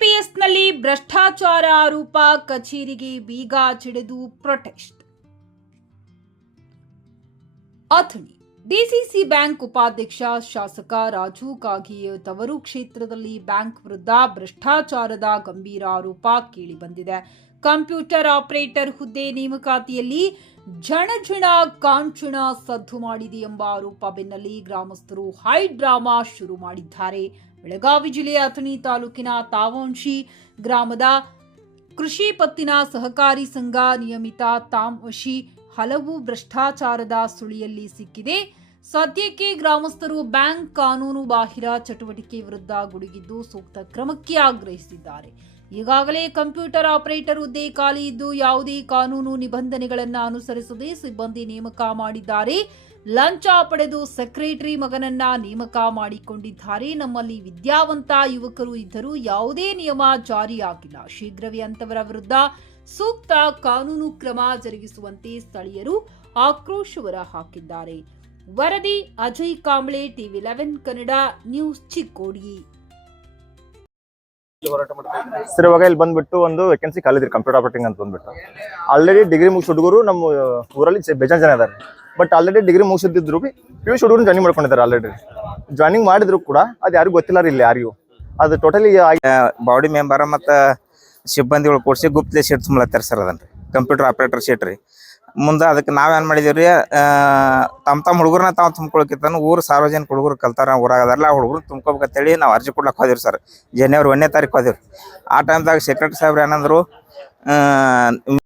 ಐಬಿಪಿಎಸ್ನಲ್ಲಿ ಭ್ರಷ್ಟಾಚಾರ ಆರೋಪ, ಕಚೇರಿಗೆ ಬೀಗ ಜಡಿದು ಪ್ರೊಟೆಸ್ಟ್. ಅಥಣಿ ಡಿಸಿಸಿ ಬ್ಯಾಂಕ್ ಉಪಾಧ್ಯಕ್ಷ ಶಾಸಕ ರಾಜು ಕಾಗೆ ತವರು ಕ್ಷೇತ್ರದಲ್ಲಿ ಬ್ಯಾಂಕ್ ವಿರುದ್ಧ ಭ್ರಷ್ಟಾಚಾರದ ಗಂಭೀರ ಆರೋಪ ಕೇಳಿಬಂದಿದೆ. ಕಂಪ್ಯೂಟರ್ ಆಪರೇಟರ್ ಹುದ್ದೆ ನೇಮಕಾತಿಯಲ್ಲಿ ಝಣಝಣ ಕಾಂಚನ ಸದ್ದು ಮಾಡಿದೆ ಎಂಬ ಆರೋಪ ಬೆನ್ನಲ್ಲಿ ಗ್ರಾಮಸ್ಥರು ಹೈ ಡ್ರಾಮಾ ಶುರು ಮಾಡಿದ್ದಾರೆ. ಬೆಳಗಾವಿ ಜಿಲ್ಲೆಯ ಅಥಣಿ ತಾಲೂಕಿನ ತಾವಂಶಿ ಗ್ರಾಮದ ಕೃಷಿ ಪತ್ತಿನ ಸಹಕಾರಿ ಸಂಘ ನಿಯಮಿತ ತಾಂಶಿ ಹಲವು ಭ್ರಷ್ಟಾಚಾರದ ಸುಳಿಯಲ್ಲಿ ಸಿಕ್ಕಿದೆ. ಸದ್ಯಕ್ಕೆ ಗ್ರಾಮಸ್ಥರು ಬ್ಯಾಂಕ್ ಕಾನೂನು ಬಾಹಿರ ಚಟುವಟಿಕೆ ವಿರುದ್ಧ ಗುಡುಗಿದ್ದು ಸೂಕ್ತ ಕ್ರಮಕ್ಕೆ ಆಗ್ರಹಿಸಿದ್ದಾರೆ. ಈಗಾಗಲೇ ಕಂಪ್ಯೂಟರ್ ಆಪರೇಟರ್ ಹುದ್ದೆ ಖಾಲಿ ಇದ್ದು ಯಾವುದೇ ಕಾನೂನು ನಿಬಂಧನೆಗಳನ್ನು ಅನುಸರಿಸದೆ ಸಿಬ್ಬಂದಿ ನೇಮಕ ಮಾಡಿದ್ದಾರೆ. ಲಂಚ ಪಡೆದು ಸೆಕ್ರೆಟರಿ ಮಗನನ್ನ ನೇಮಕ ಮಾಡಿಕೊಂಡಿದ್ದಾರೆ. ನಮ್ಮಲ್ಲಿ ವಿದ್ಯಾವಂತ ಯುವಕರು ಇದ್ದರೂ ಯಾವುದೇ ನಿಯಮ ಜಾರಿಯಾಗಿಲ್ಲ. ಶೀಘ್ರವೇ ಅಂತವರ ವಿರುದ್ಧ ಸೂಕ್ತ ಕಾನೂನು ಕ್ರಮ ಜರುಗಿಸುವಂತೆ ಸ್ಥಳೀಯರು ಆಕ್ರೋಶ ಹೊರಹಾಕಿದ್ದಾರೆ. ವರದಿ Ajay Kamble, TV 11 Kannada news, Chikkodi. Sir, ಇವಾಗ ಇಲ್ಲಿ ಬಂದ್ಬಿಟ್ಟು ಒಂದು ವೇಕೆನ್ಸಿ ಖಾಲಿ ಇದೆ ಕಂಪ್ಯೂಟರ್ ಆಪರೇಟಿಂಗ್ ಅಂತ ಬಂದ್ಬಿಟ್ಟು. ಆಲ್ರೆಡಿ ಡಿಗ್ರಿ ಮುಗಿಸ್ ಹುಡುಗರು ನಮ್ಮ ಊರಲ್ಲಿ ಬೇಜಾನ್ ಜನ ಇದ್ದಾರೆ. ಬಟ್ ಆಲ್ರೆಡಿ ಡಿಗ್ರಿ ಮುಗಿಸಿದ್ರು ಬಿ PUC ಹುಡುಗರು ಜಾಯ್ನಿಂಗ್ ಮಾಡ್ಕೊಂಡಿದ್ದಾರೆ. ಆಲ್ರೆಡಿ ಜಾಯ್ನಿಂಗ್ ಮಾಡಿದ್ರು ಕೂಡ ಅದು ಯಾರಿಗೂ ಗೊತ್ತಿಲ್ಲ ರೀ. ಇಲ್ಲಿ ಯಾರಿಗೂ ಅದು ಟೋಟಲಿ ಬಾಡಿ ಮೆಂಬರ್ ಮತ್ತು ಸಿಬ್ಬಂದಿಗಳು ಕೊಡಿಸಿ ಗುಪ್ತ ಶೀಟ್ ತುಂಬಲತ್ತಾರ ಸರ್. ಅದನ್ನು ಕಂಪ್ಯೂಟರ್ ಆಪರೇಟರ್ ಶೀಟ್ ರೀ. ಮುಂದೆ ಅದಕ್ಕೆ ನಾವೇನು ಮಾಡಿದೀವಿ ರೀ, ತಮ್ಮ ಹುಡುಗರನ್ನ ತಾವು ತುಂಬ್ಕೊಳಕಿತ್ತಾನು ಊರು ಸಾರ್ವಜನಿಕ ಹುಡುಗರು ಕಲ್ತಾರ ಊರಾಗದಾರಲ್ಲ, ಆ ಹುಡುಗರು ತುಂಬ್ಕೋಬೇಕಂತೇಳಿ ನಾವು ಅರ್ಜಿ ಕೊಡ್ಲಕ್ಕೆ ಹೋದಿವಿ ಸರ್. ಜನವರಿ 1ನೇ ತಾರೀಕು ಹೋದಿವಿ. ಆ ಟೈಮ್ದಾಗ ಸೆಕ್ರೆಟರಿ ಸಾಹೇಬ್ರು ಏನಂದ್ರು,